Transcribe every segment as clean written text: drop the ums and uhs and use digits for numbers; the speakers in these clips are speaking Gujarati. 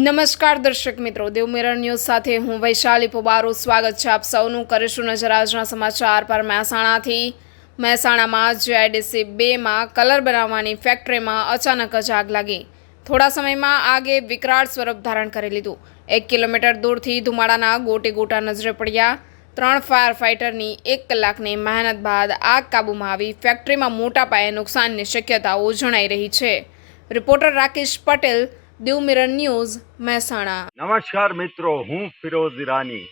નમસ્કાર દર્શક મિત્રો, દેવ મિરર ન્યૂઝ સાથે હું વૈશાલી પોબારો સ્વાગત છે આપ સૌનું. કરીશું નજર આજના સમાચાર પર. મહેસાણામાં જીઆઈડીસી 2માં કલર બનાવવાની ફેક્ટરીમાં અચાનક જ આગ લાગી. થોડા સમયમાં આગે વિકરાળ સ્વરૂપ ધારણ કરી લીધું. 1 કિલોમીટર દૂરથી ધુમાડાના ગોટે ગોટા નજરે પડ્યા. 3 ફાયર ફાઇટરની 1 કલાકની મહેનત બાદ આગ કાબૂમાં આવી. ફેક્ટરીમાં મોટા પાયે નુકસાનની શક્યતાઓ જણાઈ રહી છે. રિપોર્ટર રાકેશ પટેલ, દેવ મિરર ન્યૂઝ, મહેસાણા. નમસ્કાર મિત્રો, હું ફિરોઝ ઈરાની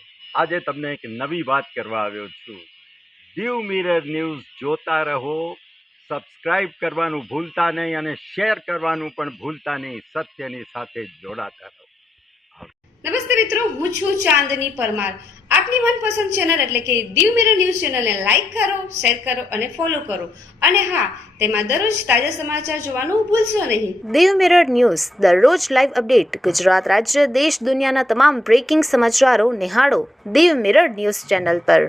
આજે તમને એક નવી વાત કરવા આવ્યો છું. દેવ મિરર ન્યૂઝ જોતા રહો, સબસ્ક્રાઇબ કરવાનું ભૂલતા નહીં અને શેર કરવાનું પણ ભૂલતા નહીં. સત્યની સાથે જોડાતા રહો. નમસ્તે મિત્રો, હું છું ચાંદની પરમાર. આપની મનપસંદ ચેનલ એટલે કે દેવ મિરર ન્યૂઝ ચેનલને લાઈક કરો, શેર કરો અને ફોલો કરો. અને હા, તેમાં દરરોજ તાજા સમાચાર જોવાનું ભૂલશો નહીં. દેવ મિરર ન્યૂઝ દરરોજ લાઈવ અપડેટ. ગુજરાત રાજ્ય, દેશ, દુનિયાના તમામ બ્રેકિંગ સમાચારો નિહાળો દેવ મિરર ન્યૂઝ ચેનલ પર.